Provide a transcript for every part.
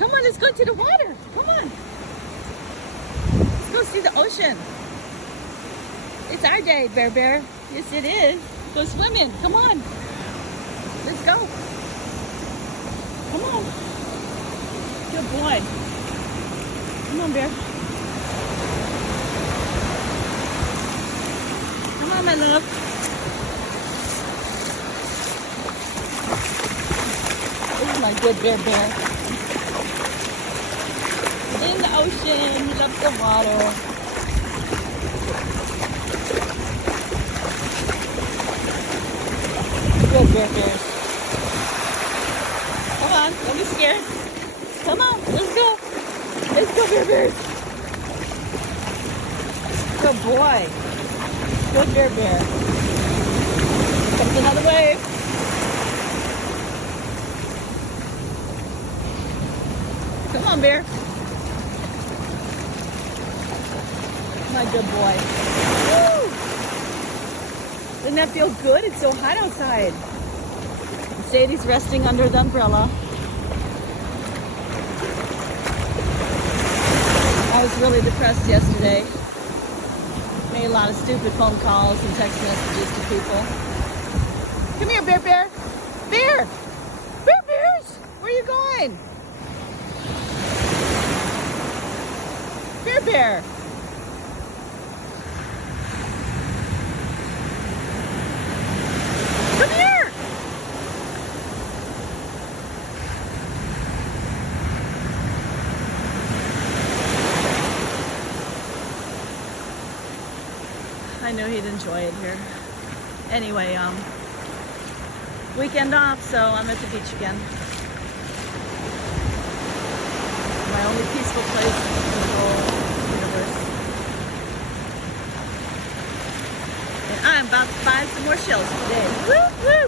Come on, let's go to the water. Come on. Let's go see the ocean. It's our day, Bear Bear. Yes, it is. Go swimming. Come on. Let's go. Come on. Good boy. Come on, Bear. Come on, my love. This is my good Bear Bear. In the ocean, he loves the water. Good Bear Bears. Come on, don't be scared. Come on, let's go. Let's go, Bear Bears. Good boy. Good Bear Bear. Comes another wave. Come on, Bear. My good boy. Woo! Doesn't that feel good? It's so hot outside. Sadie's resting under the umbrella. I was really depressed yesterday. Made a lot of stupid phone calls and text messages to people. Come here, Bear Bear. Bear! Bear Bears! Where are you going? Bear Bear! Come here! I knew he'd enjoy it here. Anyway, weekend off, so I'm at the beach again. My only peaceful place in the whole universe. And I'm about to buy some more shells today. Woo, woo!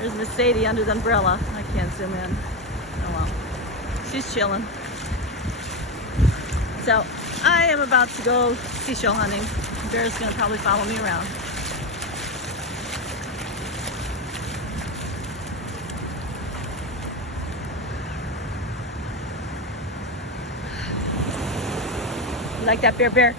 There's Miss Sadie under the umbrella. I can't zoom in. Oh well. She's chilling. So, I am about to go seashell hunting. Bear's gonna probably follow me around. You like that, Bear Bear?